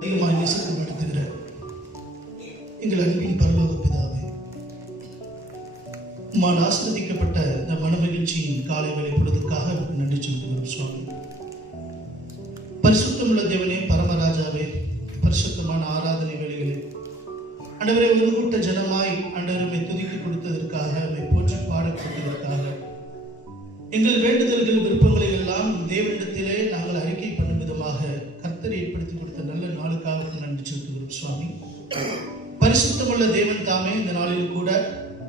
அதிகமாக நேசித்து நடத்துகிற எங்கள் அன்பின் பரலோக பிதாவே, உம்மால் ஆசீர்வதிக்கப்பட்ட இந்த மனமகிழ்ச்சியின் காலை வேளை பொழுதுக்காக நன்றி சொல்கிறோம் சுவாமி. பரிசுத்தமுள்ள தேவனே, பரமராஜாவே, பரிசுத்தமான ஆராதனை வேளைகளே ஆண்டவரே, ஒரு கூட்ட ஜனமாய் ஆண்டவரை துதிக்க கொடுத்ததற்காக, போற்றி பாட கொடுத்ததற்காக, எங்கள் வேண்டுதல்கள் விருப்பங்களை எல்லாம் தேவனிடத்திலே நாங்கள் அறிக்கை பண்ணும் விதமாக கர்த்தரை ஏற்படுத்தி கொடுத்த நல்ல நாளுக்காக நன்றி செலுத்துகிறோம் சுவாமி. பரிசுத்தமுள்ள தேவன் தாமே இந்த நாளில் கூட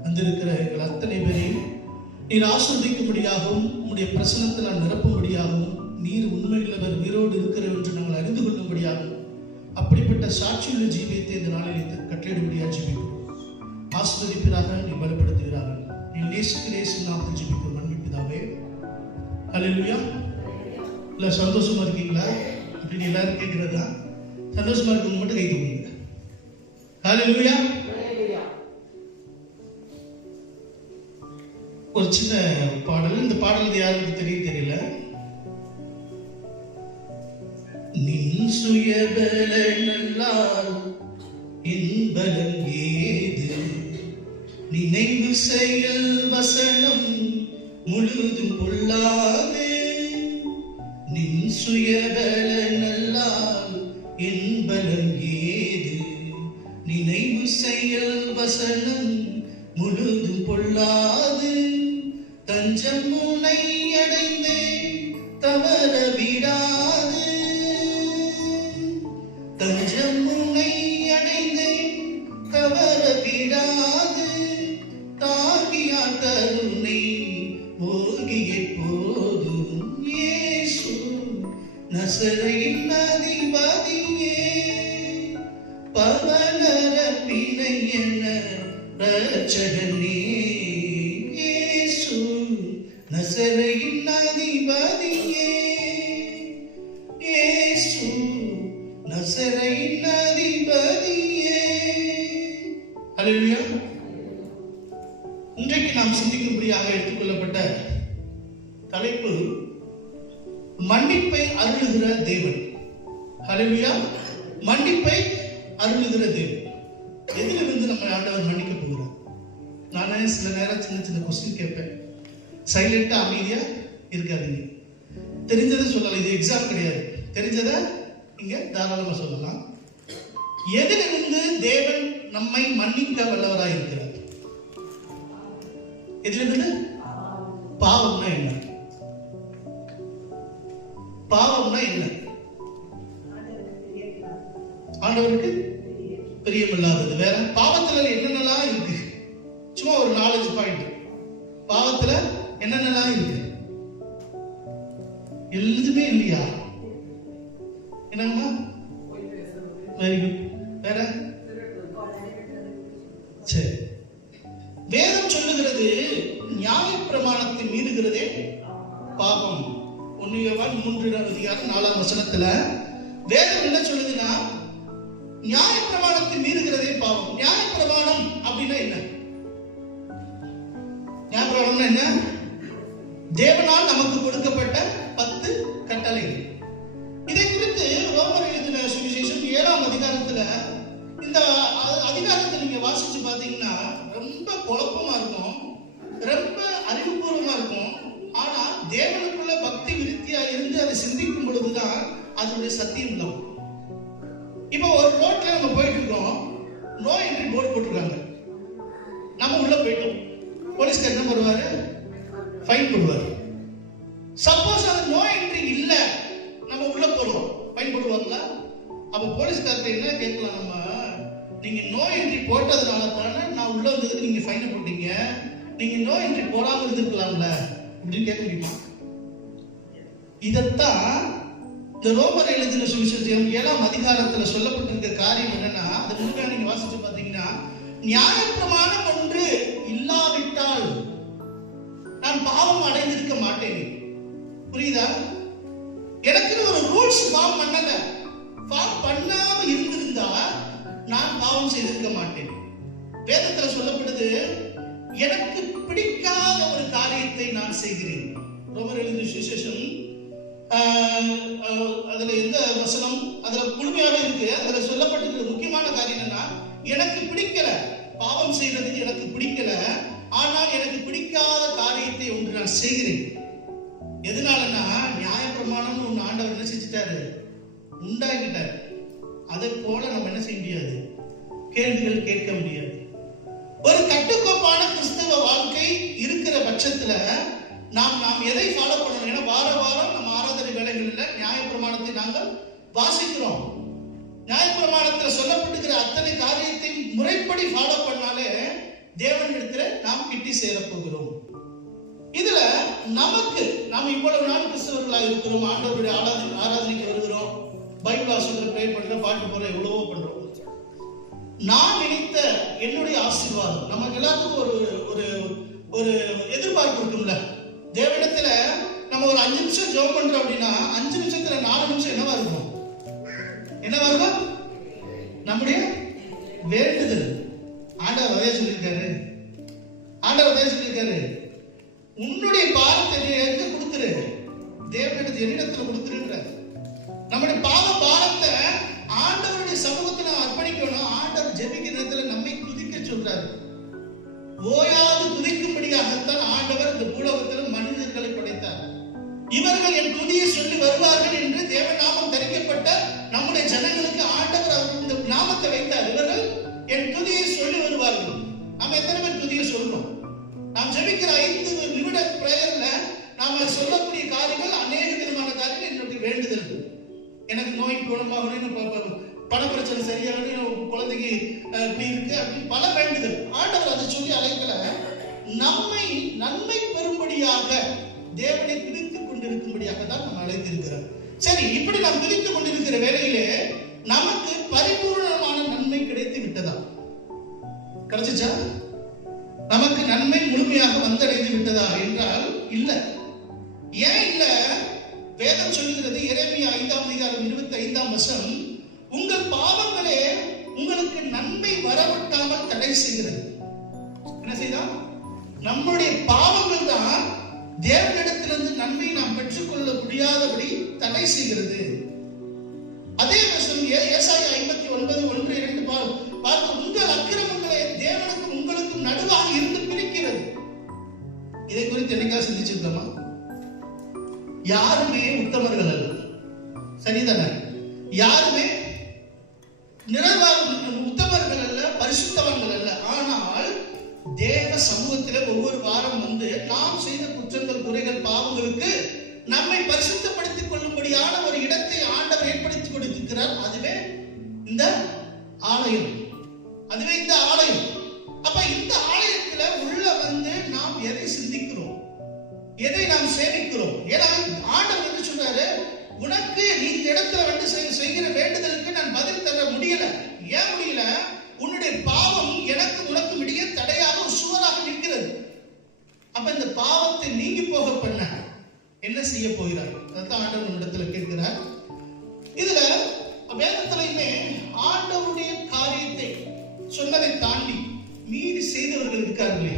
வந்திருக்கிற எங்கள் அத்தனை பேரையும் நீர் ஆசீர்வதிக்கும்படியாகவும், உம்முடைய பிரசன்னத்தில் நிரப்பும்படியாகவும், நீர் உண்மையுள்ளவர், உயிரோடு இருக்கிறவர் என்று நாங்கள் அறிந்து கொள்ளும்படியாகவும், அப்படிப்பட்ட சாட்சியுள்ள ஜீவியத்தை இந்த நாளில் கட்டளையிடும்படியாக ஜீவிக்கிறோம். ஆசீர்வதிப்பதாக நீ பலப்படுத்துகிறார்கள். நீ நேசிக்கிறேன் நாமத்தில் ஜீவிக்கிறோம் நன்மைப்பிதாவே. ஹல்லேலூயா. இல்லை சந்தோஷமா இருக்கீங்களா அப்படின்னு எல்லாரும் கேட்கிறதா? சந்தோஷமா இருக்கவங்க மட்டும் கை தூக்குங்க. ஹல்லேலூயா. ஒரு சின்ன பாடல். இந்த பாடல் யாருக்கு தெரியல. நின் சுயபல நல்லால் என்பலம் ஏது, நினைவு செயல் வசனம் முழுதும் பொல்லாது. நின் சுயபல நல்லால் என்பலம் ஏது, நினைவு செயல் வசனம் முழுதும் பொல்லாது. தஞ்சம் முனை அடைந்தே தவற விடாது, தஞ்சம் முனை அடைந்தே தவற விடாது. தாங்கியா கருணை ஓகிய போதும் இயேசு நசரேயின் அதிபதியே, பவனர பிணையன ரட்சகனே, இயேசு நசரேயின் அதிபதியே, இயேசு நசரேயின் அதிபதியே. ஹல்லேலூயா. இன்றைக்கு நாம் சிந்திக்கும்படியாக எடுத்துக்கொள்ளப்பட்ட தலைப்பு மன்னிப்பை அருளுகிற தேவன். ஹல்லேலூயா. மன்னிப்பை அருளுகிற தேவன். எதிலிருந்து நம்ம ஆண்டவர் மன்னிக்க போகிறார்? நானே சில நேரம் சின்ன சின்ன கொஸ்டின் கேட்பேன். சைலண்டா அமைதியா இருக்காதீங்க. தெரிஞ்சதை சொல்லலாம். இது எக்ஸாம் கிடையாது. தெரிஞ்சதை நீங்க தாராளமா சொல்லலாம். எதிலிருந்து தேவன் நம்மை மன்னிக்க வல்லவராய் இருக்கிறார்? எதிலிருந்து? பாவம்னா என்ன? பாவம்னா என்ன? ஆண்டவருக்கு பிரியமில்லாதது. வேற பாவத்துல என்னென்னலாம் இருக்கு? சும்மா ஒரு 4-5 பாயிண்ட். பாவத்துல என்னென்னலாம் இருக்கு? எதுவுமே இல்லையா? என்னங்கம்மா? Very good. வேற? சரி. வேதம் சொல்லுகிறது நியாயப்பிரமாணத்தை மீறுகிறதே பாவம். 1 யோவான் 3:4 வேதம் என்ன சொல்லுதுன்னா, நியாயப்பிரமாணத்தை மீறுகிறதே பாவம். நியாயப்பிரமாணம் அப்படின்னா என்ன? நியாயப்பிரமாணம்னா என்ன? தேவனால் நமக்கு கொடுக்கப்பட்ட 10 கட்டளைகள். இதை குறித்து ரோமர் எழுதின சுவிசேஷம் 7ஆம் அதிகாரத்துல, இந்த அதிகாரத்தை நீங்க வாசிச்சு பாத்தீங்கன்னா ரொம்ப குழப்பமா இருக்கும், ரொம்ப அறிவுபூர்வமா இருக்கும். ஆனா தேவனுக்குள்ள பக்தி விருத்தியா இருந்து அதை சிந்திக்கும் பொழுதுதான் அதனுடைய சத்தியம் தான். இப்ப ஒரு ரோட்ல நம்ம போயிட்டு இருக்கோம், நோ என்ட்ரி போர்டு போட்டிருக்காங்க. நம்ம உள்ள போயிட்டோம், போலீஸ்கார் என்ன பண்ணுவாரு? ஃபைன் போடுவாரு. சப்போஸ் அது நோ என்ட்ரி இல்ல, நம்ம உள்ள போறோம், ஃபைன் போடுவாங்களா? அப்ப போலீஸ்கார்ட்ட என்ன கேட்கலாம் நம்ம? நீங்க நோ என்ட்ரி போட்டதுனால தானே நான் உள்ள வந்ததுக்கு நீங்க ஃபைனை போட்டீங்க, நீங்க நோ என்ட்ரி போடாம இருந்திருக்கலாம்ல அப்படின்னு கேட்க முடியுமா? இதத்தான் இந்த ரோமர் எழுதின சுவிசேஷம் 7ஆம் அதிகாரத்துல சொல்லப்பட்டிருக்க காரியம் என்னன்னா, அது முன்னாடி நீங்க வாசிச்சு பாத்தீங்கன்னா, நியாயப்பிரமாணம் ஒன்று இல்லாவிட்டால் நான் பாவம் அடைந்திருக்க மாட்டேன். புரியுதா? எனக்கு ஒரு ரூல்ஸ் ஃபார்ம் பண்ணல, ஃபார்ம் பண்ணாம இருந்திருந்தா நான் பாவம் செய்திருக்க மாட்டேன். வேதத்துல சொல்லப்படுது, எனக்கு பிடிக்காத ஒரு காரியத்தை நான் செய்கிறேன். ரோமர் எழுதின சுவிசேஷம் அதுல எந்த வசனம் அதுல முழுமையாவே இருக்கு. அதுல சொல்லப்பட்டிருக்கிற முக்கியமான காரியம் என்னன்னா, எனக்கு பிடிக்கல, பாவம் செய்யறது எனக்கு பிடிக்கல, ஆனால் எனக்கு பிடிக்காத காரியத்தை ஒன்று நான் செய்கிறேன். எதனாலன்னா, நியாயப்பிரமாணம் ஒன்று ஆண்டவர் என்ன செஞ்சுட்டாரு, உண்டாக்கிட்டார். அதை போல நம்ம என்ன செய்ய முடியாது, கேள்விகள் கேட்க முடியாது. ஒரு கட்டுக்கோப்பான கிறிஸ்தவ வாழ்க்கை இருக்கிற பட்சத்துல நாம் எதை ஃபாலோ பண்ணணும்? ஏன்னா வார வாரம் நம்ம ஆராதனை வேலைகளில் நியாயப்பிரமாணத்தை நாங்கள் வாசிக்கிறோம். நியாயப்பிரமாணத்தில் சொல்லப்பட்டிருக்கிற அத்தனை காரியத்தை முறைப்படி ஃபாலோ பண்ணாலே தேவனிடத்துல நாம் கிட்டி சேர போகிறோம். இதுல நமக்கு நாம் இவ்வளவு நாள் கிறிஸ்தவர்களாக இருக்கிறோம், ஆண்டவருடைய ஆராதனைக்கு வருகிறோம், பைபிள் வாசிக்கிறோம், ப்ரே பண்றோம், பாட்டு போறோம், எவ்வளவோ பண்றோம். நான் நினைத்த என்னுடைய ஆசீர்வாதம், நமக்கு எல்லாத்துக்கும் ஒரு ஒரு ஒரு எதிர்பார்ப்பு இருக்கும்ல. தேவனிடத்துல நம்ம ஒரு 5 நிமிஷம் ஜெபம் பண்றோம் அப்படின்னா 5 நிமிஷத்துல 4 நிமிஷம் என்னவா இருக்கும்? என்னவா இருக்கும்? நம்முடைய வேண்டுதல். ஆண்டவர் அதே சொல்லியிருக்காரு. உன்னுடைய பாவத்தை எங்க கொடுத்துரு, தேவனிடத்தில் என்னிடத்துல கொடுத்துருன்ற. நம்முடைய பாவ பாரத்தை ஆண்டவருடைய சமூகத்தில் அர்ப்பணிக்கணும். ஆண்டவர் ஜெபிக்கிற நேரத்துல நம்மை துதிக்க சொல்றாரு. ஓயாது துதிக்கும்படியாகத்தான் ஆண்டவர் இந்த பூலோகத்தில் மனிதர்களை படைத்தார். இவர்கள் என் துதியை சொல்லி வருவார்கள் என்று தேவநாமம் தரிக்கப்பட்ட நம்முடைய ஜனங்களுக்கு ஆண்டவர் அவர் இந்த நாமத்தை வைத்தார். இவர்கள் என் துதியை சொல்லி வருவார்கள். நாம் எத்தனை பேர் துதியை சொல்றோம்? நாம் ஜெபிக்கிற 5 நிமிட பிரேயர்ல நாம சொல்லக்கூடிய காரியங்கள் அநேக விதமான காரியங்கள். என்னுடைய வேண்டுதல், எனக்கு நோய் குணமாகணும், பண பிரச்சனை சரியாகணும், குழந்தைக்கு இப்படி இருக்கு, அப்படி பல வேண்டுதல். ஆண்டவர் அதை சொல்லி அழைக்கல, நம்மை நன்மை பெறும்படியாக தேவனை துதித்துக் கொண்டிருக்கும்படியாக தான் நம்ம அழைத்திருக்கிறோம். சரி, இப்படி நாம் துதித்துக் கொண்டிருக்கிற வேளையிலே நமக்கு பரிபூர்ணமான நன்மை கிடைத்து விட்டதா? கிடைச்சிச்சா? நமக்கு நன்மை முழுமையாக வந்தடைந்து விட்டதா என்றால் இல்ல. ஏன் இல்ல? வேதம் சொல்லுகிறது, எரேமியா 5:25 உங்கள் பாவங்களே உங்களுக்கு நன்மை வரவிட்டாமல் தடை செய்கிறது. என்ன செய்தா? நம்முடைய பாவங்கள் தான் தேவனிடத்திலிருந்து நன்மை நாம் பெற்றுக்கொள்ள முடியாதபடி தடை செய்கிறது. அதே வசனம் ஏசாயா 59:1-2 பார்க்க, உங்கள் அக்கிரமங்களே தேவனுக்கும் உங்களுக்கும் நடுவாக இருந்து பிரிக்கிறது. இதை குறித்து என்னைக்காக சிந்திச்சிருக்கோமா? யாருமே உத்தமர்கள் அல்ல, சரிதானே? யாருமே உத்தமர்கள் அல்ல, பரிசுத்தவான்கள் அல்ல. ஆனால் தேவ சமூகத்தில் ஒவ்வொரு வாரம் வந்து நாம் செய்த குற்றங்கள், குறைகள், பாவங்களுக்கு நம்மை பரிசுத்தப்படுத்திக் கொள்ளும்படியான ஒரு இடத்தை ஆண்டவர் ஏற்படுத்தி கொடுத்திருக்கிறார். அதுவே இந்த ஆலயம். அப்ப இந்த ஆலயத்துல உள்ள வந்து நாம் எதை சிந்திக்கிறோம், எதை நாம் சேமிக்கிறோம்? ஏன்னா ஆண்டவர் வந்து சொல்றாரு, உனக்கு நீ இந்த இடத்துல வந்து செய்கிற வேண்டுதலுக்கு நான் பதில் தர முடியல. ஏன் முடியல? உன்னுடைய பாவம் எனக்கு உனக்கு இடையே தடையாக ஒரு சுவராக நிற்கிறது. அப்ப இந்த பாவத்தை நீங்கி போக பண்ண என்ன செய்ய போகிறார்? அதான் ஆண்டவர் இடத்துல கேட்கிறார். இதுல வேதத்திலையுமே ஆண்டவருடைய காரியத்தை சொன்னதை தாண்டி மீறி செய்தவர்கள் இருக்கார்களே,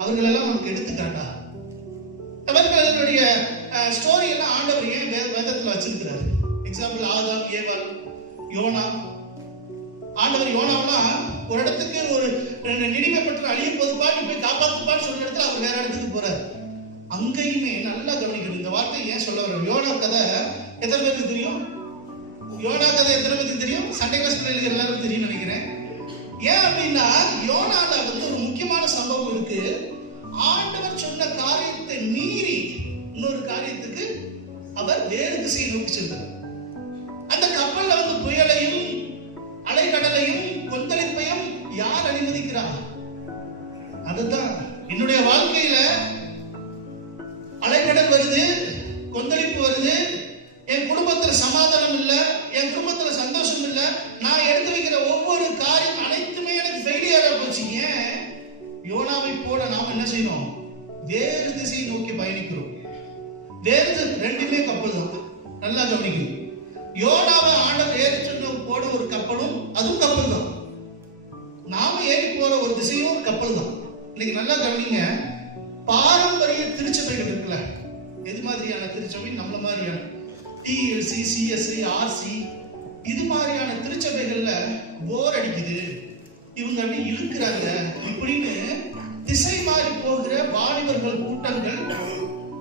அவர்கள் எல்லாம் நமக்கு எடுத்துக்காட்டா? அவர்களுடைய ஸ்டோரி எல்லாம் ஆண்டவர் ஏன் வேதத்துல வச்சிருக்கிறார்? எக்ஸாம்பிள் ஆதாம், ஏவாள், யோனா. ஆண்டவர் யோனாவெல்லாம் ஒரு இடத்துக்கு ஒரு நினைவை பற்றி அழிய போதுப்பான்னு போய் காப்பாத்துப்பான்னு சொல்ற இடத்துல அவர் வேற இடத்துக்கு போறார். அங்கேயுமே நல்லா கவனிக்கணும். இந்த வார்த்தை ஏன் சொல்ல வர? யோனா கதை எத்தனை பேருக்கு தெரியும்? சண்டே கிளாஸ் பிள்ளைகளுக்கு எல்லாருக்கும் தெரியும் நினைக்கிறேன். ஏன் அப்படின்னா, யோனால வந்து ஒரு முக்கியமான சம்பவம் இருக்கு. ஆண்டவர் சொன்ன காரியத்தை மீறி இன்னொரு காரியத்துக்கு அவர் வேறு திசையை நோக்கி சென்றார். அந்த கப்பல்ல வந்து புயலையும் அலைக்கடலையும் கொந்தளிப்பையும் யார் அனுமதிக்கிறார்? அதுதான் என்னுடைய வாழ்க்கையில அலைக்கடல் வருது, கொந்தளிப்பு வருது, என் குடும்பத்துல சமாதானம் இல்ல, என் குடும்பத்துல சந்தோஷம் இல்ல, நான் எடுத்து வைக்கிற ஒவ்வொரு காரியம் அனைத்துமே எனக்கு ஃபெயிலியரா போச்சு. ஏன்? யோனாவை போல நாம் என்ன செய்யணும்? வேறு திசையை நோக்கி பயணிக்கிறோம். வேறு ரெண்டுமே கப்பல் தான். நல்லா கவனிக்கணும். யோனாவை ஆண்டவர் ஏறி சொன்ன போட ஒரு கப்பலும் அதுவும் கப்பல் தான். நாம ஏறி போற ஒரு திசையும் ஒரு கப்பல் தான். இன்னைக்கு நல்லா கவனிங்க. பாரம்பரிய திருச்சபைகள் இருக்குல்ல, எது மாதிரியான திருச்சபை? நம்மள மாதிரியான டிஎல்சி, சிஎஸ்சி, ஆர்சி இது மாதிரியான திருச்சபைகள்ல போர் அடிக்குது, இவங்க அப்படி இழுக்கிறாங்க இப்படின்னு திசை மாறி போகிற வாலிபர்கள் கூட்டங்கள்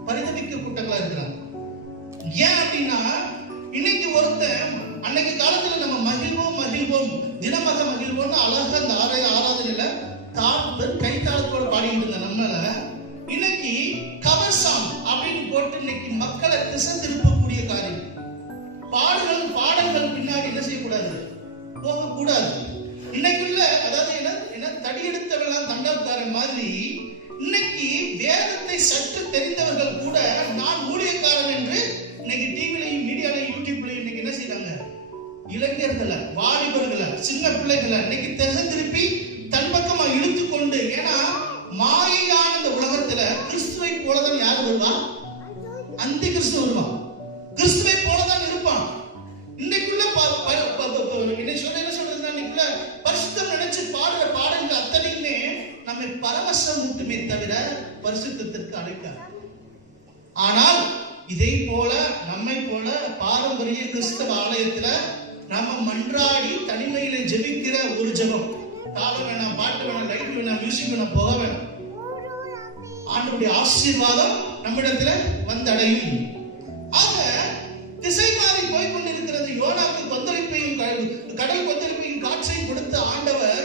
பரிதவிக்க கூட்டங்களா இருக்கிறாங்க. ஏன் அப்படின்னா இன்னைக்கு ஒருத்தன் அன்னைக்கு காலத்துல நம்ம மகிழ்வோம் தினமாக மகிழ்வோம்னு அழகா அந்த ஆராதனையில கைத்தாளத்தோட பாடிட்டு இருந்த நம்மள இன்னைக்கு கவர் சாங் அப்படின்னு போட்டு இன்னைக்கு மக்களை திசை திருப்பக்கூடிய காரியம். பாடல்கள் பின்னாடி என்ன செய்யக்கூடாது, போகக்கூடாது. இன்னைக்குள்ள அதாவது என்ன தடியெடுத்தவெல்லாம் தண்டக்காரன் மாதிரி இன்னைக்கு வேதத்தை சற்று தெரிந்தவர்கள் கூட நான் ஊழியக்காரன் என்று இன்னைக்கு டிவிலையும் மீடியாலையும் யூடியூப்லையும் இன்னைக்கு என்ன செய்யறாங்க, இளைஞர்களை, வாலிபர்களை, சின்ன பிள்ளைகளை இன்னைக்கு திசை திருப்பி தன் பக்கமா இழுத்து கொண்டு, ஏன்னா மாயையான இந்த உலகத்துல கிறிஸ்துவை போலதான் யார் வருவா, அந்தி கிறிஸ்து வருவான், கிறிஸ்துவை போலதான் இருப்பான். இன்னைக்குள்ள என்ன சொல்றது, இன்னைக்குள்ள பரிசுத்தம் நினைச்சு பாடுற பாடல்கள் அத்தனையுமே நம்மை பரவசம் ஊட்டுமே தவிர பரிசுத்தத்திற்கு அழைக்காது. ஆனால் இதை போல நம்மை போல பாரம்பரிய கிறிஸ்தவ ஆலயத்துல நம்ம மன்றாடி தனிமையில ஜெபிக்கிற ஒரு ஜெபம், தாளம் வேணாம், பாட்டு வேணாம், லைட் வேணாம், மியூசிக் வேணாம், போக வேணாம், ஆண்டவருடைய ஆசீர்வாதம் நம்மிடத்துல வந்தடையும். ஆக திசை மாறி போய் கொண்டிருக்கிறது. யோனாக்கு கொந்தளிப்பையும் கடல் கொந்தளிப்பையும் காற்றையும் கொடுத்த ஆண்டவர்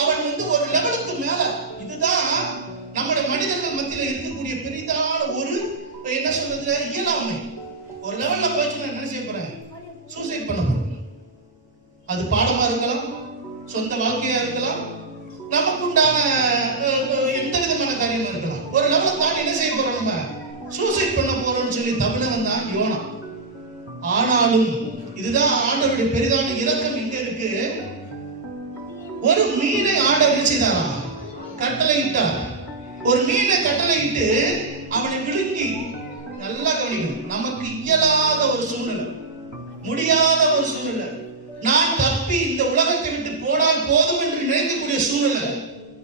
அவன் ஒரு லெவலுக்கு மேல, இதுதான் நம்முடைய மனிதர்கள் மத்தியில இருக்கக்கூடிய பெரிதான ஒரு என்ன சொல்றது இயலாமை. ஒரு லெவல்ல போயிட்டு நான் என்ன செய்ய போறேன், சூசைட் பண்ண போறேன். அது பாடமா இருக்கலாம், சொந்த வாழ்க்கையா இருக்கலாம், நமக்கு உண்டான எந்த விதமான காரியமா இருக்கலாம். ஒரு லெவலை தாண்டி என்ன செய்ய போறோம், நம்ம சூசைட் பண்ண போறோம்னு சொல்லி தமிழன் தான் யோனா. ஆனாலும் இதுதான் ஆண்டவருடைய பெரிதான இரக்கம் இங்க இருக்கு. ஒரு மீனை ஆண்டவர் செய்தாரா, கட்டளையிட்டார். ஒரு மீனை கட்டளையிட்டு அவனை விழுங்கி, நல்லா கவனிக்கணும், நமக்கு இயலாத ஒரு சூழ்நிலை, முடியாத ஒரு சூழ்நிலை, நான் தப்பி இந்த உலகத்தை விட்டு போனால் போதும் என்று நினைக்கக்கூடிய சூழ்நிலை,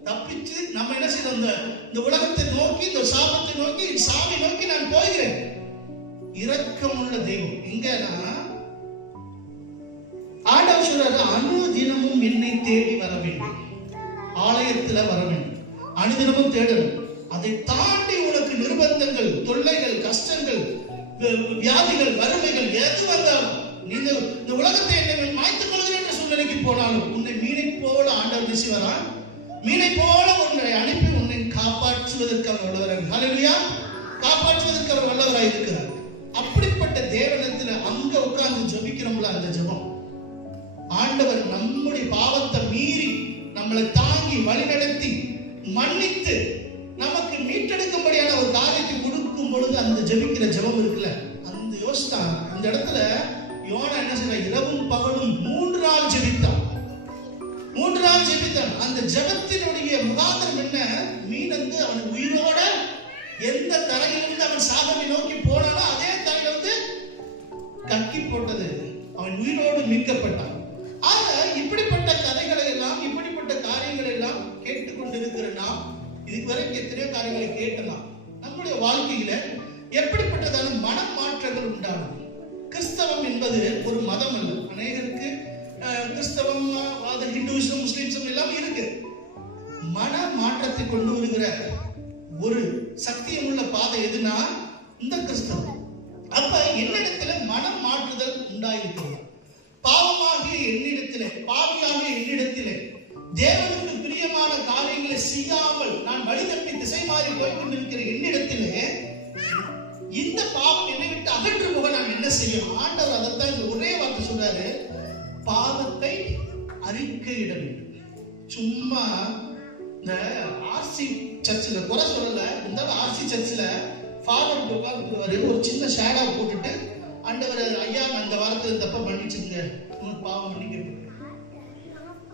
தப்பிச்சு நம்ம என்ன செய்யறோம், இந்த உலகத்தை நோக்கி, இந்த சாபத்தை நோக்கி, சாமி நோக்கி நான் போகிறேன். இரக்கமுள்ள தெய்வம் எங்கன்னா ஆண்டவர் சொல்றாரு, அனுதினமும் என்னை தேடி வர வேண்டும், ஆலயத்துல வர வேண்டும், அனுதினமும் தேடணும். அதை தாண்டி உனக்கு நிர்பந்தங்கள், தொல்லைகள், கஷ்டங்கள், வியாதிகள், வறுமைகள் எது வந்தாலும் நீ இந்த உலகத்தை என்னை மாய்த்துக் கொள்கிறேன் என்ற சூழ்நிலைக்கு போனாலும் உன்னை மீனை போல ஆண்டவர் வீசி வரான். மீனை போல உன்னை அனுப்பி உன்னை காப்பாற்றுவதற்கு அவர் வல்லவராக, ஹல்லேலூயா, காப்பாற்றுவதற்கு அவர் வல்லவராக இருக்கிறார். அப்படிப்பட்ட தேவனத்துல அங்க உட்கார்ந்து ஜெபிக்கிறோம்ல, அந்த ஜெபம் ஆண்டவர் நம்முடைய பாவத்தை மீறி நம்மளை தாங்கி வழிநடத்தி மன்னித்து நமக்கு மீட்டெடுக்கும்படியான ஒரு காரியத்தை கொடுக்கும் பொழுது அந்த ஜெபிக்கிற ஜெபம் இருக்குல்ல, அந்த யோசித்தான். இந்த இடத்துல யோனா என்ன செய்ய, இரவும் பகலும் 3 நாள் ஜெபித்தான். 3 நாள் ஜெபித்தான். அந்த ஜெபத்தினுடைய முகாந்திரம் என்ன, மீன் அவன் உயிரோட எந்த தரையிலிருந்து அவன் சாகவை நோக்கி போனானோ அதே தரையில கக்கி போட்டது, அவன் உயிரோடு மீட்கப்பட்டான். ஆக இப்படிப்பட்ட கதைகளை எல்லாம், இப்படிப்பட்ட காரியங்களை எல்லாம் கேட்டுக்கொண்டிருக்கிற நாம் இதுக்கு வரைக்கும் எத்தனையோ காரியங்களை கேட்டலாம். நம்முடைய வாழ்க்கையில எப்படிப்பட்டதான மனமாற்றங்கள் உண்டாகும். கிறிஸ்தவம் என்பது ஒரு மதம் அல்ல. அநேகருக்கு கிறிஸ்தவம், ஹிந்துவிசம், முஸ்லிம்சம் எல்லாம் இருக்கு. மன மாற்றத்தை கொண்டு வருகிற ஒரு சக்தியம் உள்ள பாதை எதுனா இந்த கிறிஸ்தவம். அப்ப என்னிடத்துல மனம் மாற்றுதல் உண்டாயிருக்கிறது. பாவமாகிய என்னிடத்திலே, பாவியாகிய என்னிடத்திலே தேவனுக்கு பிரியமான காரியங்களை செய்யாமல் நான் வழி தப்பி திசை மாறி போய்கொண்டிருக்கிற என்னிடத்திலே இந்த பாவம் என்னை விட்டு அகற்று போக நான் என்ன செய்யணும்? ஆண்டவர் அதைத்தான் இந்த ஒரே வார்த்தை சொல்றாரு, பாவத்தை அறிக்கையிட வேண்டும். சும்மா இந்த ஆர்சி சர்ச்சில் குறை சொல்லல, இருந்தாலும் ஆர்சி சர்ச்சில் ஃபாதர் உட்கார்ந்துருவாரு, ஒரு சின்ன ஷேடா போட்டுட்டு ஆண்டவர் ஐயா அந்த வாரத்தில் தப்ப மன்னிச்சுங்க, உங்களுக்கு பாவம் மன்னிக்க.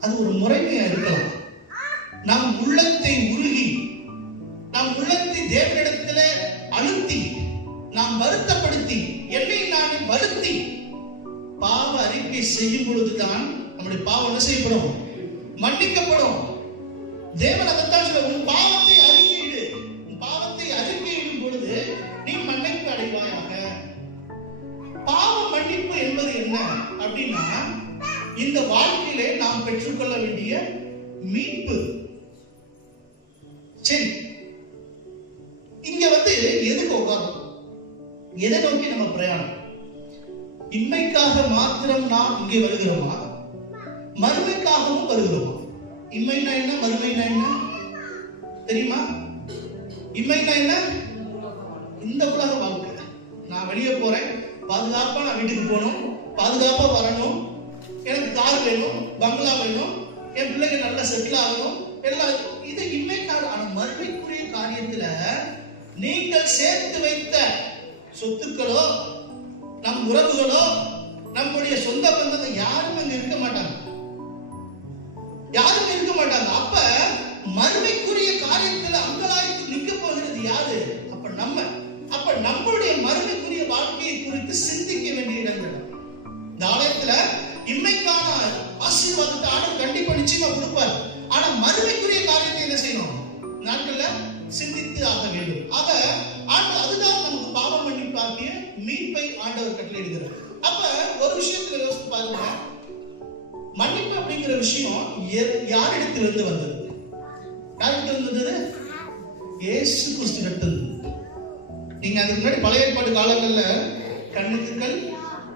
அது ஒரு முறைமையா இருக்கலாம். நாம் உள்ளத்தை உருகி, நாம் உள்ளத்தை தேவனிடத்துல அழுத்தி, நாம் வருத்தப்படுத்தி, என்னை நான் வருத்தி பாவ அறிக்கை செய்யும் பொழுதுதான் நம்முடைய பாவம் என்ன செய்யப்படும், மன்னிக்கப்படும். தேவன் அதைத்தான் சொல்ல, உன் பாவத்தை அறிக்கையிடு. உன் பாவத்தை அறிக்கையிடும் பொழுது நீ மன்னிப்பு அடைவாயாக. பாவம் மன்னிப்பு என்பது என்ன அப்படின்னா, இந்த வாழ்க்கையிலே நாம் பெற்றுக்கொள்ள வேண்டிய மீட்பு. சரி, இங்க எதுக்கு உட்கார்ந்தோம்? எதை நோக்கி நம்ம பிரயாணம்? இம்மைக்காக மாத்திரம் நாம் இங்கே வருகிறோமா, மறுமைக்காகவும் வருகிறோமா? இம்மைனா என்ன, மறுமைனா என்ன தெரியுமா? இம்மைனா என்ன? இந்த உலக வாழ்க்கை. நான் வெளியே போறேன், பாதுகாப்பா நான் வீட்டுக்கு போகணும், பாதுகாப்பா வரணும், எனக்கு கார் வேணும், பங்களா வேணும், என் பிள்ளைங்க நல்லா செட்டில் ஆகணும், எல்லாம் இது இம்மைக்காக. ஆனா மறுமைக்குரிய காரியத்துல நீங்கள் சேர்த்து வைத்த சொத்துக்களோ, நம் உறவுகளோ, நம்முடைய சொந்த பந்தங்கள் யாரும் அங்க இருக்க மாட்டாங்க, யாரும் இருக்க மாட்டாங்க. அப்ப மறுமைக்குரிய காரியத்துல அங்கலாய்த்து நிற்க போகிறது யாரு? அப்ப நம்மளுடைய மறுமைக்குரிய வாழ்க்கையை குறித்து சிந்திக்க வேண்டிய இடங்கள். இந்த ஆலயத்துல இம்மைக்கான ஆசீர்வாதத்தை ஆண்டவர் கண்டிப்பா நிச்சயமா கொடுப்பார். ஆனா மறுமைக்குரிய காரியத்தை என்ன செய்யணும்? நாட்கள்ல சிந்தித்து ஆக வேண்டும். ஆக அதுதான் நமக்கு பாவ மன்னிப்பாகிய மீட்பை ஆண்டவர் கட்டளையிடுகிறார். அப்ப ஒரு விஷயத்துல யோசித்து பாருங்க, மன்னிப்பு அப்படிங்கிற விஷயம் யாரிடத்திலிருந்து வந்தது? யாரிடத்திலிருந்து வந்தது? இயேசு கிறிஸ்துவிடத்தில். நீங்க அதுக்கு முன்னாடி பழைய ஏற்பாடு காலங்கள்ல கண்ணுக்கு கல்,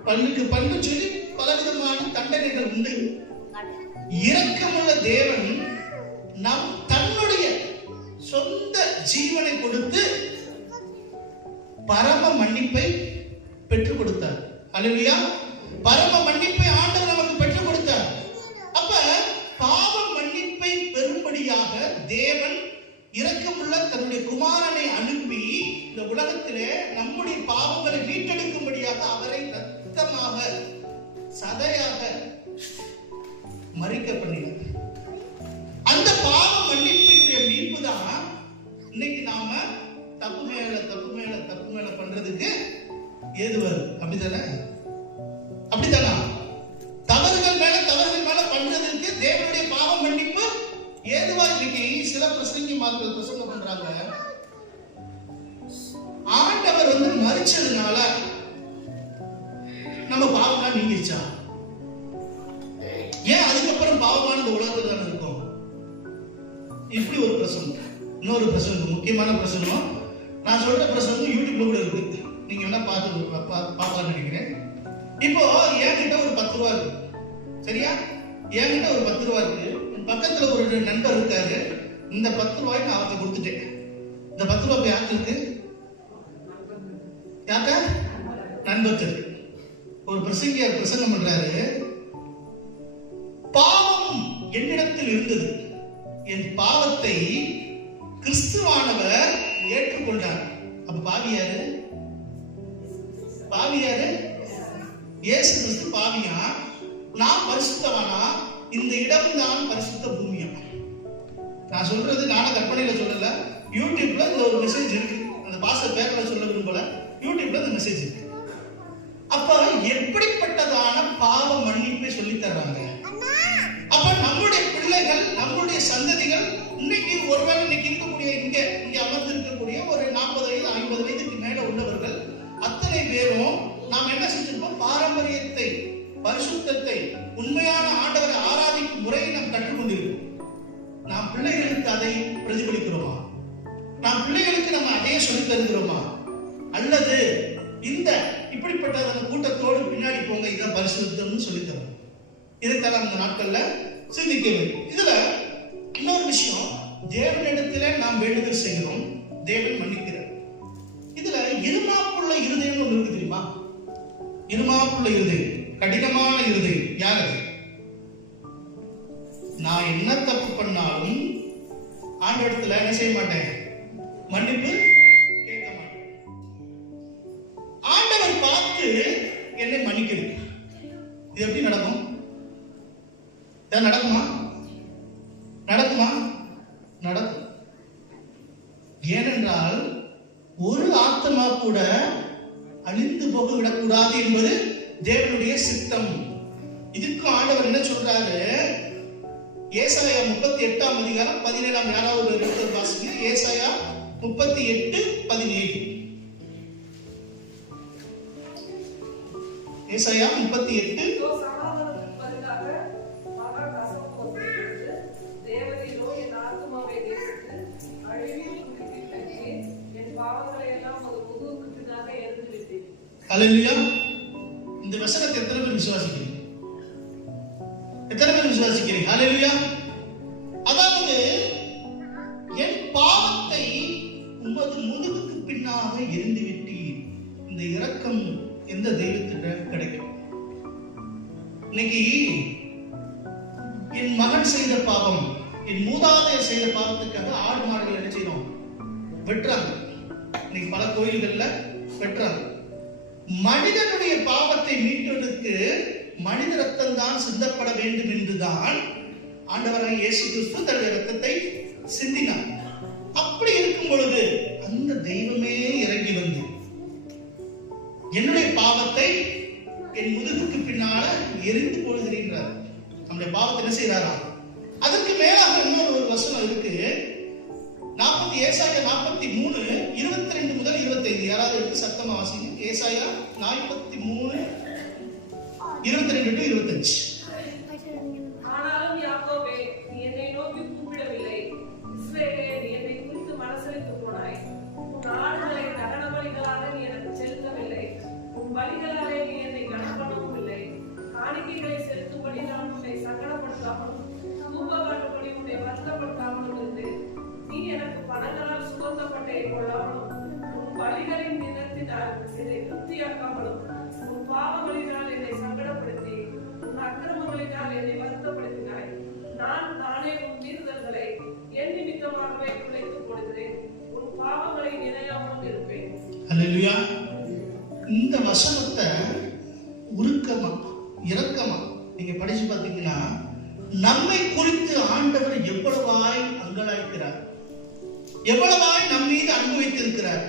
பல்லுக்கு பல்லு சொல்லி பலவிதமான தண்டனைகள் உண்டு. இரக்கமுள்ள தேவன் நம் தன்னுடைய சொந்த ஜீவனை கொடுத்து பரம மன்னிப்பை பெற்றுக் கொடுத்தார். அல்லேலூயா! பரம மன்னிப்பை ஆண்டவர் நமக்கு பெற்றுக் கொடுத்தார். அப்ப பாவ மன்னிப்பை பெறும்படியாக தேவன் இரக்கமுள்ள தன்னுடைய குமாரனை அனுப்பி இந்த உலகத்திலே நம்முடைய பாவங்களை மீட்டெடுக்கும்படியாக அவரை ரத்தமாக சதையாக மறிக்க பண்ணினார். அந்த பாவ மன்னிப்பினுடைய மீட்பு தான் இன்னைக்கு நாம தப்பு மேல தப்பு மேல தப்பு மேல பண்றதுக்கு ஏதுவாரு. அப்படித்தானே? அப்படித்தானா? தவறுகள் மேல பண்றதுக்கு தேவனுடைய பாவ மன்னிப்பு ஏதுவா. இன்னைக்கு சில பிரசங்கிமார்கள் பிரசங்கம் பண்றாங்க, ஆண்டவர் மரிச்சதுனால நம்ம பாவமா நீங்கிச்சா? ஏன் அதுக்கப்புறம் பாவமான இந்த உலகத்துல தானே இருக்கும்? இப்படி ஒரு பிரசங்கம். இன்னொரு பிரசங்கம், முக்கியமான பிரசங்கம். நான் சொல்ற பிரசங்கம் யூடியூப்ல கூட இருக்கு, நீங்க வேணா பார்க்கலாம்னு நினைக்கிறேன். இப்போ என்கிட்ட ஒரு 10 ரூபா இருக்கு, சரியா? என்கிட்ட ஒரு 10 ரூபா இருக்கு. என் பக்கத்துல ஒரு நண்பர் இருக்காரு. இந்த 10 ரூபாய் நான் அவருக்கு கொடுத்துட்டேன். இந்த 10 ரூபாய் யாருக்கு இருக்கு? யாருக்கா? நண்பருக்கு. ஒரு பிரசங்கியார் பிரசங்கம் பண்றாரு, பாவம் என்னிடத்தில் இருந்தது, என் பாவத்தை கிறிஸ்துவானவர் ஏற்றுக்கொண்டார். அப்ப பாவியாரு? பாவியாரு? இயேசு கிறிஸ்து பாவியா? நான் பரிசுத்தவானா? இந்த இடம் தான் பரிசுத்த பூமியா? நான் சொல்றது நான கற்பனையில சொல்லல, யூடியூப்ல இந்த ஒரு மெசேஜ் இருக்கு. அந்த பாஸ்டர் பேர்ல சொல்ல விரும்பல, யூடியூப்ல இந்த மெசேஜ் இருக்கு. அப்ப எப்படிப்பட்டதான பாவ மன்னிப்பை சொல்லி தர்றாங்க. அப்ப நம்முடைய பிள்ளைகள், நம்முடைய சந்ததிகள், இன்னைக்கு ஒருவேளை இன்னைக்கு இருக்கக்கூடிய இங்க அமர்ந்து இருக்கக்கூடிய ஒரு 40 வயது 50 வயதுக்கு மேல உள்ளவர்கள் அத்தனை பேரும் நாம் என்ன செஞ்சிருப்போம்? பாரம்பரியத்தை, பரிசுத்தத்தை, உண்மையான ஆண்டவரை ஆராதிக்கும் முறையை நாம் கற்றுக்கொண்டிருக்கோம். நாம் பிள்ளைகளுக்கு அதை பிரதிபலிக்கிறோமா? நாம் பிள்ளைகளுக்கு நம்ம அதையே சொல்லித் தருகிறோமா? அல்லது இந்த இப்படிப்பட்ட கூட்டத்தோடு பின்னாடி போங்க, இதான் பரிசுத்தம்னு சொல்லித் தரோம். இதைத்தான் அந்த நாட்கள்ல சிந்திக்க வேண்டும். இதுல இன்னொரு விஷயம், தேவனிடத்திலே நாம் வேண்டுதல் செய்கிறோம், தேவன் மன்னிக்கிறார். இதுல இருமாப்புள்ள இருதயம் ஒன்று இருக்கு, தெரியுமா? இருமாப்புள்ள இருதயம், கடினமான இருதயம். யாரு? நான் என்ன தப்பு பண்ணாலும் ஆண்டவரிடத்துல என்ன செய்ய மாட்டேன்? மன்னிப்பு கேட்க மாட்டேன். ஆண்டவர் பார்த்து என்னை மன்னிக்கணும். இது எப்படி நடக்கும்? நடக்குமா? நடக்குமா? நடக்கும். ஏனென்றால் ஒரு ஆத்மா கூட அழிந்து போக விடக்கூடாது என்பது தேவனுடைய சித்தம். இதுக்கு ஆண்டவர் என்ன சொல்றாரு? ஏசாயா 38ஆம் அதிகாரம் 17ஆம் யாராவது இருக்கிற வாசிங்க. ஏசாயா 38:17. ஏசாயா 38 ஹல்லேலூயா. இந்த வசனத்தை எத்தனை பேர் விசுவாசிக்கிறீங்க? எத்தனை பேர் விசுவாசிக்கிறீங்க? ஹல்லேலூயா. அதாவது என் பாவத்தை உமது முதுகுக்கு பின்னாக எரிந்து விட்டீர். இந்த இரக்கம் எந்த தெய்வத்திட்ட கிடைக்கும்? இன்னைக்கு என் மகன் செய்த பாவம், என் மூதாதையர் செய்த பாவத்துக்காக ஆடு மாடுகள் என்ன செய்யணும்? வெட்டுறாங்க. இன்னைக்கு பல கோயில்கள்ல வெட்டுறாங்க. மனிதனுடைய பாவத்தை மீட்டெடுக்கு மனித ரத்தம் தான் சிந்தப்பட வேண்டும் என்றுதான் ஆண்டவராகிய இயேசு கிறிஸ்து தன்னுடைய ரத்தத்தை சிந்தினார். அப்படி இருக்கும் பொழுது அந்த தெய்வமே இறங்கி வந்து என்னுடைய பாவத்தை என் முதுகுக்கு பின்னால எரிந்து போடுகிறீர்கள். நம்முடைய பாவத்தை என்ன செய்யறாரா? அதுக்கு மேலாக இன்னொரு வசனம் இருக்கு. ஏசாயா 43 22 முதல் 25. யாராவது எடுத்து சத்தமா வாசிங்க. ஏசாயா 43 22 to 25. ஆனாலும் யாக்கோபே, நீ என்னை நோக்கி கூப்பிடவில்லை. இஸ்ரவேலே, நீ என்னை குறித்து மனசலித்து போனாய். உன் ஆடுகளை தகன பலிகளாக நீ எனக்கு செலுத்தவில்லை. உன் பலிகளாலே நீ என்னை கனப்படவும் இல்லை. காணிக்கைகளை செலுத்தும்படி நான் உன்னை சங்கடப்படுத்தாமலும் தூபகாட்டும்படி உன்னை வருத்தப்படுத்தாமலும் இருந்தேன். நீ எனக்கு பணங்களால் சுகந்தப்பட்டை கொள்ளாமலும் உன் பலிகளின் நிலத்தினால் என்னை திருப்தியாக்காமலும் உன் பாவங்களினால் என்னை சங்கடப்படுத்தி உன் அக்கிரமங்களினால் என்னை வருத்தப்படுத்தினாய். நான் தானே உன் மீறுதல்களை என் நிமித்தமாகவே குலைத்து போடுகிறேன். உன் பாவங்களை நினையாமலும் இருப்பேன். ஹல்லேலூயா. இந்த வசனத்தை உருக்கமா இரக்கமா நீங்க படிச்சு பார்த்தீங்கன்னா நம்மை குறித்து ஆண்டவர் எவ்வளவாய் அங்கலாய்க்கிறார், எவ்வளவாய் நம் மீது அன்பு வைத்திருக்கிறார்,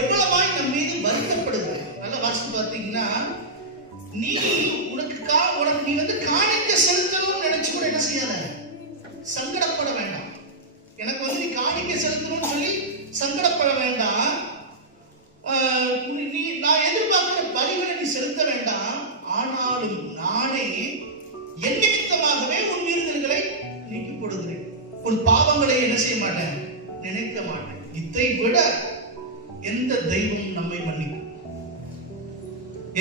எவ்வளவாய் நம் மீது வருத்தப்படுகிறார். நல்ல வாசித்து பார்த்தீங்கன்னா நீ உனக்கு நீ காணிக்க செலுத்தணும்னு நினைச்சு கூட என்ன செய்யாத, சங்கடப்பட வேண்டாம். எனக்கு நீ காணிக்க செலுத்தணும்னு சொல்லி சங்கடப்பட வேண்டாம். நான் எதிர்பார்க்கிற பலிகளை நீ செலுத்த வேண்டாம். ஆனாலும் நானே என் நிமித்தமாகவே உன் மீறுதல்களை நீக்கி போடுகிறேன். உன் பாவங்களை என்ன செய்ய மாட்டேன், நினைக்க மாட்டேன். இதை விட எந்த தெய்வம் நம்மை மன்னிக்கும்?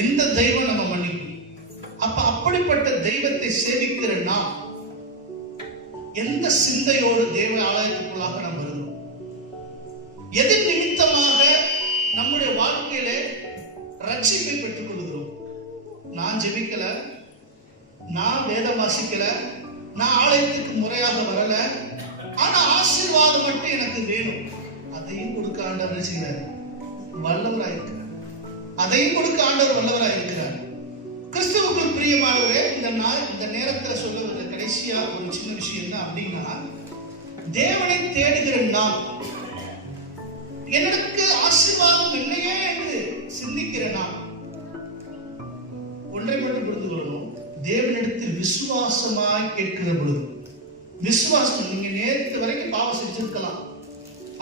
எந்த தெய்வம் நம்ம மன்னிக்கும்? அப்படிப்பட்ட தெய்வத்தை சேவிக்கிற நாம் எந்த சிந்தையோடு தேவ ஆலயத்துக்குள்ளாக நாம் வருகிறோம்? எதன் நிமித்தமாக நம்முடைய வாழ்க்கையில ரட்சிப்பை பெற்றுக் கொள்கிறோம்? நான் ஜெபிக்கல, நான் வேதம் வாசிக்கல, நான் ஆலயத்துக்கு முறையாக வரல, ஆனா ஆசீர்வாதம் மட்டும் எனக்கு வேணும். அதையும் கொடுக்க ஆண்டவர் செய்கிறார், வல்லவராயிருக்கிறார். அதையும் கொடுக்க ஆண்டவர் வல்லவராயிருக்கிறார். கிறிஸ்துவுக்குள் பிரியமானவரே, இந்த நேரத்தில் சொல்லுவது கடைசியா ஒரு சின்ன விஷயம் என்ன அப்படின்னா, தேவனை தேடுகிற நாம், எனக்கு ஆசீர்வாதம் இல்லையே என்று சிந்திக்கிற நாம் ஒன்றை மட்டும் புரிந்து கொள்ளணும். தேவனிடத்தில் விசுவாசமாய் கேட்கிற பொழுது, விசுவாசம், நீங்க நேற்று வரைக்கும் பாவம் செஞ்சிருக்கலாம்,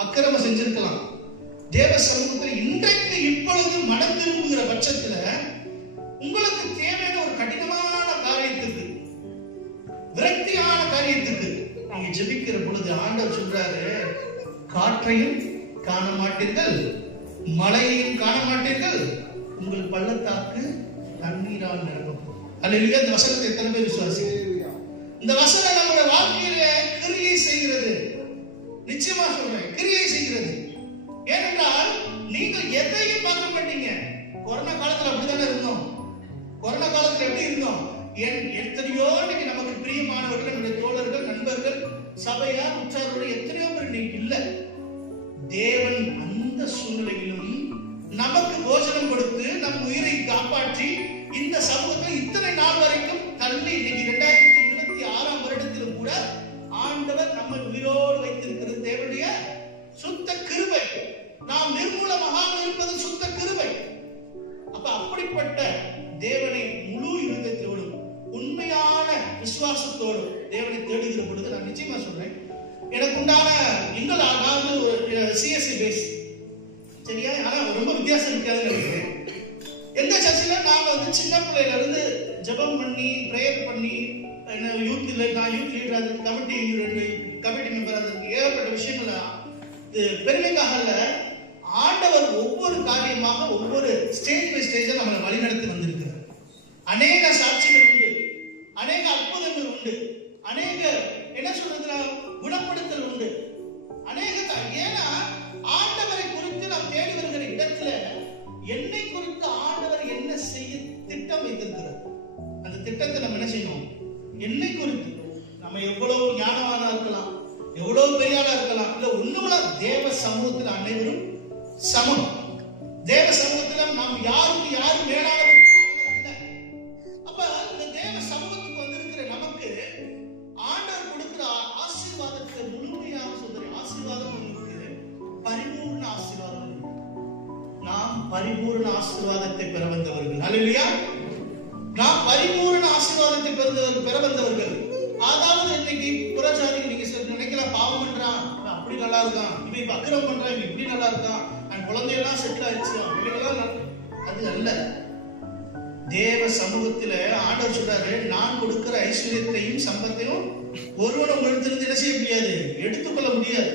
அக்கிரமம் செஞ்சிருக்கலாம், தேவ சமூகத்தில் இன்றைக்கு இப்பொழுது மனம் திரும்புகிற பட்சத்துல உங்களுக்கு தேவையான ஒரு கடினமான காரியத்துக்கு, விரக்தியான காரியத்துக்கு நீங்க ஜெபிக்கிற பொழுது ஆண்டவர் சொல்றாரு, காற்றையும் காண மாட்டீர்கள், மழையையும் காண மாட்டீர்கள், உங்கள் பள்ளத்தாக்கு தண்ணீரால் நிரப்பப்படும். அல்லேலூயா. இந்த வசனத்தை எத்தனை பேர் விசுவாசிக்கிறீங்க? இந்த வசனம் நம்முடைய வாழ்க்கையில கிரியை செய்கிறது. நிச்சயமா சொல்றேன், கிரியை செய்கிறது. ஏனென்றால் நீங்கள் எதையும் பார்க்க மாட்டீங்க. கொரோனா காலத்துல அப்படித்தானே இருந்தோம். கொரோனா காலத்துல எப்படி இருந்தோம்? எத்தனையோ இன்னைக்கு நமக்கு பிரியமானவர்கள், நம்முடைய தோழர்கள், நண்பர்கள், சபையார், உற்சார்கள் எத்தனையோ பேர் இன்னைக்கு இல்ல. தேவன் அந்த சூழ்நிலையிலும் நமக்கு போஜனம் கொடுத்து நம் உயிரை காப்பாற்றி இந்த சமூகத்தை இத்தனை நாள் வரைக்கும் தள்ளி இன்னைக்கு 2026 வருடத்திலும் கூட ஆண்டவர் நம்மை உயிரோடு வைத்திருக்கிறது தேவனுடைய சுத்த கிருபை. நாம் நிர்மூலமாக இருப்பது சுத்த கிருபை. அப்படிப்பட்ட தேவனை முழு இருதயத்தோடும் உண்மையான விசுவாசத்தோடும் தேவனை தேடுகிற பொழுது நான் நிச்சயமா சொல்றேன், எனக்கு உண்டான எங்கள் சிஎஸ்சி பேஸ் சரியா, ஆனா ரொம்ப வித்தியாசம் இருக்காதுன்னு நினைக்கிறேன். எங்க சர்ச்சில் நாங்கள் சின்ன பிள்ளையில இருந்து ஜெபம் பண்ணி பிரேயர் பண்ணி யூத் லீடர் கமிட்டி மெம்பர் அதுக்கு ஏகப்பட்ட விஷயங்கள் பெருமைக்காக ஆண்டவர் ஒவ்வொரு காரியமாக ஒவ்வொரு ஸ்டேஜ் பை ஸ்டேஜா நம்மளை வழிநடத்தி வந்திருக்கிறார். அநேக சாட்சிகள் உண்டு, அநேக அற்புதங்கள் உண்டு, அநேக என்ன சொல்றதுன்னா குணப்படுத்தல் உண்டு, அநேக. ஏன்னா ஆண்டவரை குறித்து நாம் தேடி வருகிற இடத்துல என்னை குறித்து ஆண்டவர் என்ன செய்ய திட்டம் வைத்திருக்கிறார். அந்த திட்டத்தை நம்ம என்ன செய்யணும்? என்னை குறித்து நம்ம எவ்வளவு ஞானவானா இருக்கலாம், எவ்வளவு பெரியாரா இருக்கலாம், இல்ல ஒண்ணுல தேவ சமூகத்தில் அனைவரும் சமம். தேவ சமூகத்தில் நாம் யாருக்கு யாரும் மேலானவர் அல்ல. அப்ப இந்த தேவ சமூகத்துக்கு வந்திருக்கிற நமக்கு ஆண்டவர் கொடுக்கிற ஆசீர்வாதத்தை முழுமையாக சொல்ற ஆசீர்வாதம் உங்களுக்கு பரிபூர்ண ஆசீர்வாதம். நாம் பரிபூர்ண ஆசீர்வாதத்தை பெற வந்தவர்கள். அல்லேலூயா. நாம் பரிபூர்ண ஆசீர்வாதத்தை பெற வந்தவர்கள். அதாவது இன்னைக்கு புறஜாதிகள் நீங்க நினைக்கலாம், பாவம் பண்றான் அப்படி நல்லா இருக்கான், இவன் இப்ப அக்கிரம் பண்றான் இவன் இப்படி நல்லா இருக்கான், அந்த குழந்தையெல்லாம் செட்டில் ஆயிடுச்சு, அது அல்ல. தேவ சமூகத்துல ஆண்டவர் சொல்றாரு, நான் கொடுக்கிற ஐஸ்வர்யத்தையும் சம்பத்தையும் ஒருவன் உங்களிடத்திலிருந்து என்ன செய்ய முடியாது, எடுத்துக்கொள்ள முடியாது.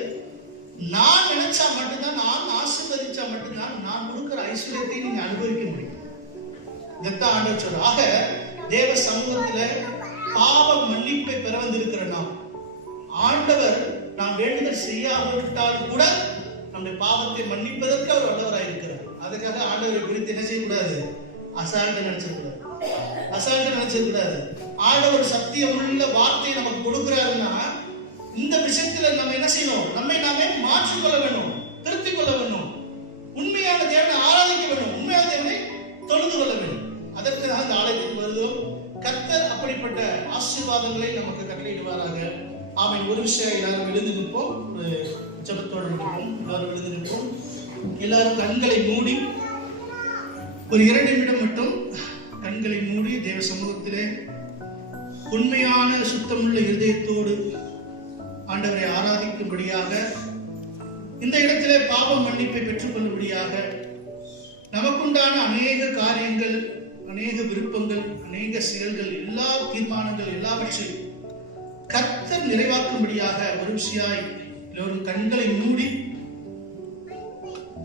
நான் நினைச்சா மட்டும்தான், நான் ஆசீர்வதிச்சா மட்டும்தான் நான் கொடுக்கிற ஐஸ்வர்யத்தை நீங்க அனுபவிக்க முடியும். இதைத்தான் ஆண்டவர் சொல்றார். ஆக தேவ சமூகத்துல பாவ மன்னிப்பை பெற வந்திருக்கிற நாம், ஆண்டவர் நாம் வேண்டுதல் செய்யாவிட்டால் கூட நம்முடைய பாவத்தை மன்னிப்பதற்கு அவர் வல்லவராயிருக்கிறார். அதுக்காக ஆண்டவரை குறித்து என்ன செய்யக்கூடாது, அசால்ட்டு நினைச்சிடக்கூடாது. ஆண்டவர் சத்தியம் உள்ள வார்த்தையை நமக்கு கொடுக்கிறாருன்னா இந்த விஷயத்துல நம்ம என்ன செய்யணும், நம்மை நாமே மாற்றிக்கொள்ள வேண்டும், திருத்திக் கொள்ள வேண்டும், உண்மையான தேவனை ஆராதிக்க வேண்டும், உண்மையான தேவனை தொழுது கொள்ள வேண்டும். அதற்கு தான் இந்த ஆலயத்துக்கு வருகிறோம். கர்த்தர் அப்படிப்பட்ட ஆசீர்வாதங்களை நமக்கு கட்டளையிடுவாராக. ஆமென். ஒரு விஷயம் எல்லாரும் எழுந்து நிற்போம், ஜெபத்தோடு நிற்போம். எல்லாரும் எழுந்து நிற்போம். எல்லாரும் கண்களை மூடி ஒரு 2 நிமிடம் மட்டும் கண்களை மூடி தேவ சமூகத்திலே உண்மையான சுத்தமுள்ள இருதயத்தோடு ஆண்டவரை ஆராதிக்கும்படியாக, இந்த இடத்திலே பாவ மன்னிப்பை பெற்றுக்கொள்ளும்படியாக, நமக்குண்டான அநேக காரியங்கள், அநேக விருப்பங்கள், அநேக செயல்கள், எல்லா தீர்மானங்கள் எல்லாவற்றையும் கர்த்தர் நிறைவாக்கும்படியாக ஒரு விஷயாய் எல்லோரும் கண்களை மூடி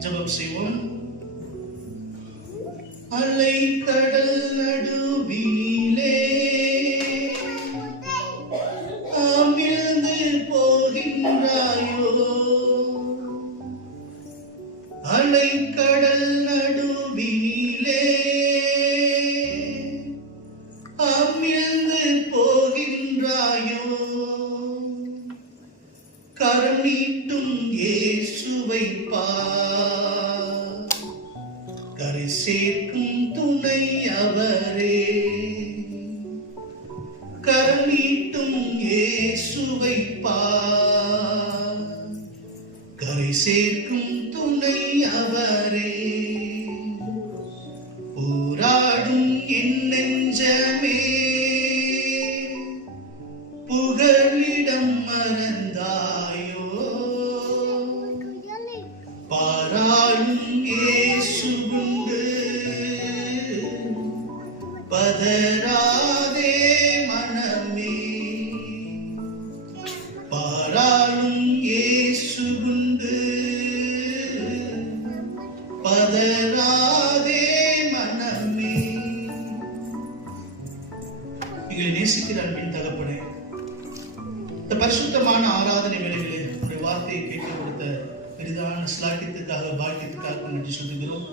ஜெபம் செய்வோம். அலை கடல் நடுவிலே அமிழ்ந்து போகின்றாயோ, அலை கடல் நடுவிலே அமிழ்ந்து போகின்றாயோ, கரம் நீட்டும் இயேசுவை பார், கரை சேர்க்கும் துணை அவரே, கரம் நீட்டும் இயேசுவை பார், கரை சேர்க்கும் துணை அவரே, போராடும் என் நெஞ்சமே புகழிடம் மறந்தாயோ, பாராளும் இயேசுவுண்டு பதராதே மனமே, பாராளும் இயேசுவுண்டு பதராதே மனமே. எங்களை நேசிக்கிற அன்பின் தகப்பனே, இந்த பரிசுத்தமான ஆராதனை வேளைகளிலே உடைய வார்த்தையை கேட்டு கொடுத்த பெரிதான ஸ்லாக்கியத்துக்காக பாக்கியத்துக்காக நன்றி சொல்லுகிறோம்.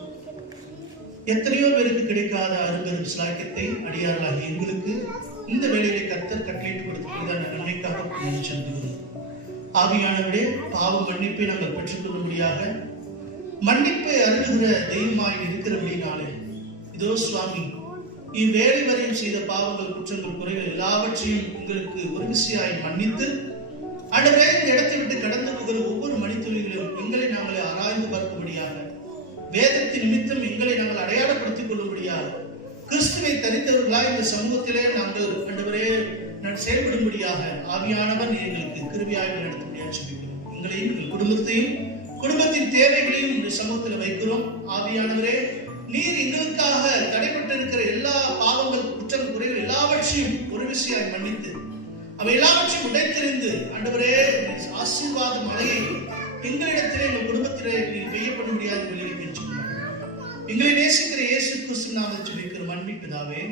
எத்தனையோ பேருக்கு கிடைக்காத அரும்பெரும் ஸ்லாக்கியத்தை அடியார்களாக எங்களுக்கு இந்த வேளையிலே கர்த்தர் கட்டளையிட்டு கொடுத்த பெரிதான நன்மைக்காக நன்றி சொல்லுகிறோம். ஆவியானவரே, பாவ மன்னிப்பை நாங்கள் பெற்றுக்கொள்ளும்படியாக, மன்னிப்பை அருளுகிற தெய்வமாய் இருக்கிறபடினாலே இதோ சுவாமி, இவ்வேளை வரையும் செய்த பாவங்கள், குற்றங்கள், குறைகள் எல்லாவற்றையும் உங்களுக்கு ஒரு விசையாய் மன்னித்து, ஆண்டவரே, இந்த இடத்தை விட்டு கடந்து போகிற ஒவ்வொரு மணித்துளிகளிலும் எங்களை நாங்களே ஆராய்ந்து பார்க்கும்படியாக, வேதத்தின் நிமித்தம் எங்களை நாங்கள் அடையாளப்படுத்திக் கொள்ளும்படியாக, கிறிஸ்துவை தரித்தவர்களாய் இந்த சமூகத்திலே நாங்கள் ஆண்டவரே செயல்படும்படியாக ஆவியானவர் எங்களுக்கு கிருபையாய் நடத்தும்படியாக சொல்லிக்கிறோம். எங்களையும் எங்கள் குடும்பத்தையும் குடும்பத்தின் தேவைகளையும் இந்த சமூகத்தில் வைக்கிறோம். ஆவியானவரே, நீர் எங்களுக்காக தடைப்பட்டிருக்கிற எல்லா பாவங்கள், குற்றம், குறைகள் எல்லாவற்றையும் ஒரு விசையாய் மன்னித்து அவை எல்லாவற்றையும் உடைத்தெறிந்து ஆண்டவரே ஆசீர்வாத மழையை எங்களிடத்திலே, எங்கள் குடும்பத்திலே நீர் பெய்ய பண்ண முடியாது வெளியே பெற்றுக்கொள்ளும். எங்களை நேசிக்கிற இயேசு கிறிஸ்து நாமத்தில் ஜெபிக்கிறோம் அன்பின் பிதாவே.